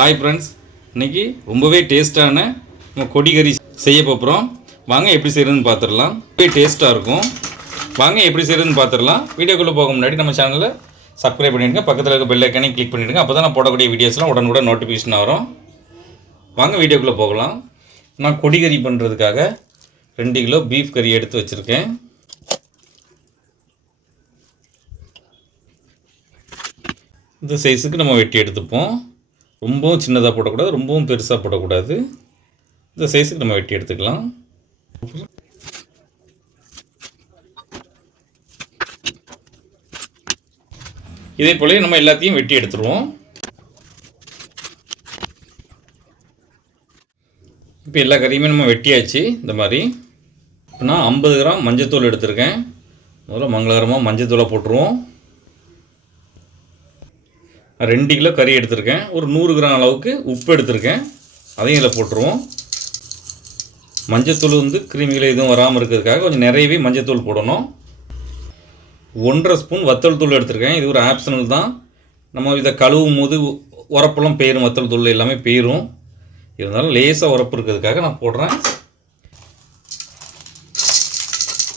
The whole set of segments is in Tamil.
ஹாய் ஃப்ரெண்ட்ஸ் இன்றைக்கி ரொம்பவே டேஸ்ட்டான நம்ம கொடிகறி செய்ய போகிறோம் வாங்க எப்படி செய்கிறதுன்னு பார்த்துடலாம் ரொம்பவே டேஸ்ட்டாக இருக்கும். வாங்க எப்படி செய்கிறதுன்னு பார்த்துடலாம் வீடியோக்குள்ளே போக முன்னாடி நம்ம சேனலில் சப்ஸ்கிரைப் பண்ணிடுங்க. பக்கத்தில் இருக்க பெல் ஐக்கானே கிளிக் பண்ணிடுங்க. அப்போ தான் நான் போடக்கூடிய வீடியோஸ்லாம் உடனுக்குடன் நோட்டிஃபிகேஷன் வரும். வாங்க வீடியோக்குள்ளே போகலாம். நான் கொடிகறி பண்ணுறதுக்காக ரெண்டு கிலோ பீஃப் கறி எடுத்து வச்சுருக்கேன். இந்த சைஸுக்கு நம்ம வெட்டி எடுத்துப்போம். ரொம்பவும் சின்னதாக போடக்கூடாது ரொம்பவும் பெருசாக போடக்கூடாது. இந்த சைஸுக்கு நம்ம வெட்டி எடுத்துக்கலாம். இதே போல நம்ம எல்லாத்தையும் வெட்டி எடுத்துருவோம். இப்போ எல்லா கறியுமே நம்ம வெட்டியாச்சு இந்த மாதிரி. இப்போ நான் ஐம்பது கிராம் மஞ்சத்தூள் எடுத்திருக்கேன். முதல்ல மங்களகரமாக மஞ்சத்தூளை போட்டுருவோம். ரெண்டு கிலோ கறி எடுத்திருக்கேன். ஒரு நூறு கிராம் அளவுக்கு உப்பு எடுத்திருக்கேன். அதையும் இதில் போட்டுருவோம். மஞ்சத்தூள் வந்து கிருமிகள் எதுவும் வராமல் இருக்கிறதுக்காக கொஞ்சம் நிறையவே மஞ்சத்தூள் போடணும். ஒன்றரை ஸ்பூன் வத்தல் தூள் எடுத்திருக்கேன். இது ஒரு ஆப்ஷனல் தான். நம்ம இதை கழுவும் போது உரப்பெல்லாம் பெயரும். வத்தல் தூள் எல்லாமே பெயரும். இருந்தாலும் லேசாக உரப்பு இருக்கிறதுக்காக நான் போடுறேன்.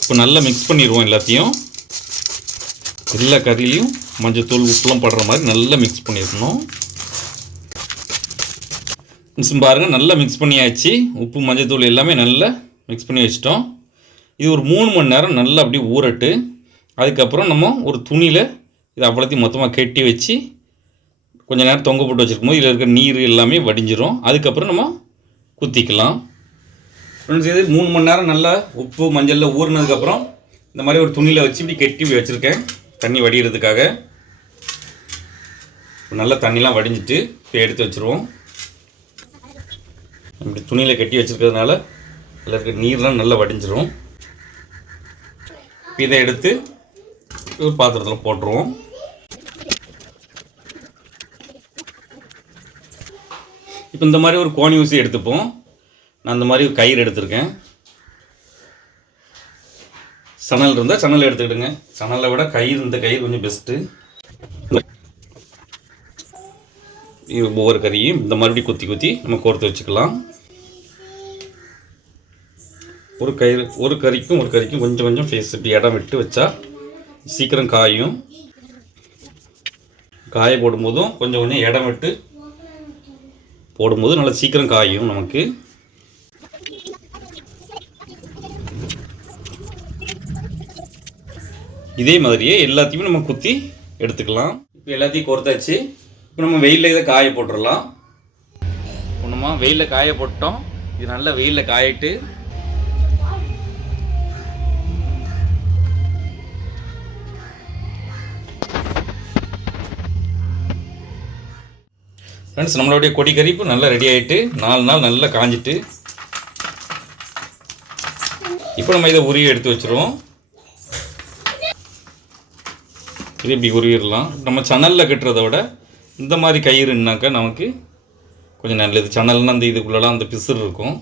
இப்போ நல்லா மிக்ஸ் பண்ணிடுவோம் எல்லாத்தையும். எல்லா கறிலையும் மஞ்சத்தூள் உப்புலாம் படுற மாதிரி நல்லா மிக்ஸ் பண்ணிடணும் பாருங்கள் நல்லா மிக்ஸ் பண்ணியாச்சு. உப்பு மஞ்சத்தூள் எல்லாமே நல்லா மிக்ஸ் பண்ணி வச்சிட்டோம். இது ஒரு மூணு மணி நேரம் நல்லா அப்படியே ஊறட்டு. அதுக்கப்புறம் நம்ம ஒரு துணியில் இது அவ்வளோத்தையும் மொத்தமாக கட்டி வச்சு கொஞ்சம் நேரம் தொங்க போட்டு வச்சுருக்கும் போது இதில் இருக்கிற நீர் எல்லாமே வடிஞ்சிரும். அதுக்கப்புறம் நம்ம குத்திக்கலாம். ஃப்ரெண்ட்ஸ் இது மூணு மணி நேரம் நல்லா உப்பு மஞ்சளில் ஊறினதுக்கப்புறம் இந்த மாதிரி ஒரு துணியில் வச்சு இப்படி கெட்டி வச்சுருக்கேன். தண்ணி வடிகிறதுக்காக நல்லா தண்ணிலாம் வடிஞ்சிட்டு இப்போ எடுத்து வச்சுருவோம். இப்படி துணியில் கட்டி வச்சுருக்கிறதுனால அதில் இருக்க நீர்லாம் நல்லா வடிஞ்சிரும். இதை எடுத்து ஒரு பாத்திரத்தில் போட்டுருவோம். இப்போ இந்த மாதிரி ஒரு கோணி ஊசி எடுத்துப்போம். நான் இந்த மாதிரி ஒரு கயிறு எடுத்திருக்கேன். சணல் இருந்தால் சணல் எடுத்துக்கிடுங்க. சணலை விட கயிறு இந்த கயிறு கொஞ்சம் பெஸ்ட்டு ஒவ்வொரு கறியும் இந்த மறுபடியும் குத்தி குத்தி நம்ம கோர்த்து வச்சுக்கலாம். ஒரு கயிறு ஒரு கறிக்கும் ஒரு கறிக்கும் கொஞ்சம் கொஞ்சம் ஃபேஸ் இப்படி இடம் விட்டு வச்சா சீக்கிரம் காயும். காய போடும்போதும் கொஞ்சம் கொஞ்சம் இடம் விட்டு போடும்போது நல்லா சீக்கிரம் காயும் நமக்கு. இதே மாதிரியே எல்லாத்தையுமே நம்ம குத்தி எடுத்துக்கலாம். இப்போ எல்லாத்தையும் கொடுத்தாச்சு இப்போ நம்ம வெயிலில் இதை காய போட்டுடலாம் ஒன்றுமா வெயிலில் காய போட்டோம். இது நல்லா வெயிலில் காயிட்டு. ஃப்ரெண்ட்ஸ் நம்மளுடைய கொடி கறிப்பு நல்லா ரெடி ஆகிட்டு நாலு நாள் நல்லா காஞ்சிட்டு. இப்போ நம்ம இதை உருவி எடுத்து வச்சுருவோம். இது இப்படி உருவிடலாம் நம்ம சணலில் கட்டுறத விட இந்த மாதிரி கயிறுனாக்கா நமக்கு கொஞ்சம் நல்லது. சணல்னா அந்த இதுக்குள்ளலாம் அந்த பிசுறு இருக்கும்.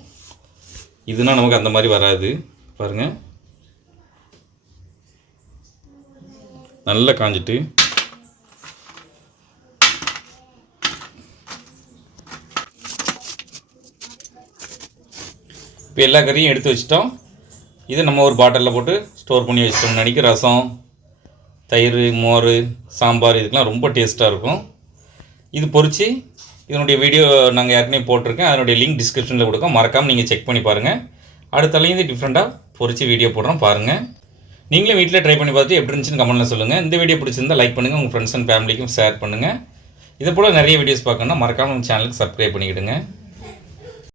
இதுனால் நமக்கு அந்த மாதிரி வராது. பாருங்கள் நல்லா காஞ்சிட்டு. இப்போ எல்லா கறியும் எடுத்து வச்சிட்டோம். இதை நம்ம ஒரு பாட்டிலில் போட்டு ஸ்டோர் பண்ணி வச்சிட்டோம் நினைக்க ரசம் தயிர் மோர் சாம்பார் இதுக்கெலாம் ரொம்ப டேஸ்ட்டாக இருக்கும். இது பொறிச்சு இதனுடைய வீடியோ நாங்கள் ஏற்கனவே போட்டிருக்கேன். அதனுடைய லிங்க் டிஸ்கிரிப்ஷனில் கொடுக்கோம். மறக்காமல் நீங்கள் செக் பண்ணி பாருங்கள் அடுத்தாலையும் இது டிஃப்ரெண்ட்டாக பொறிச்சு வீடியோ போடுறோம் பாருங்கள் நீங்களும் வீட்டில் ட்ரை பண்ணி பார்த்து எப்படி இருந்துச்சுன்னு கமெண்ட்டில் சொல்லுங்கள் இந்த வீடியோ பிடிச்சிருந்தா லைக் பண்ணுங்கள் உங்கள் ஃப்ரெண்ட்ஸ் அண்ட் ஃபேமிலிக்கும் ஷேர் பண்ணுங்கள் இதை போல் நிறைய வீடியோஸ் பார்க்கணுன்னா மறக்காமல் நம்ம சேனலுக்கு சப்ஸ்கிரைப் பண்ணிக்கிடுங்க.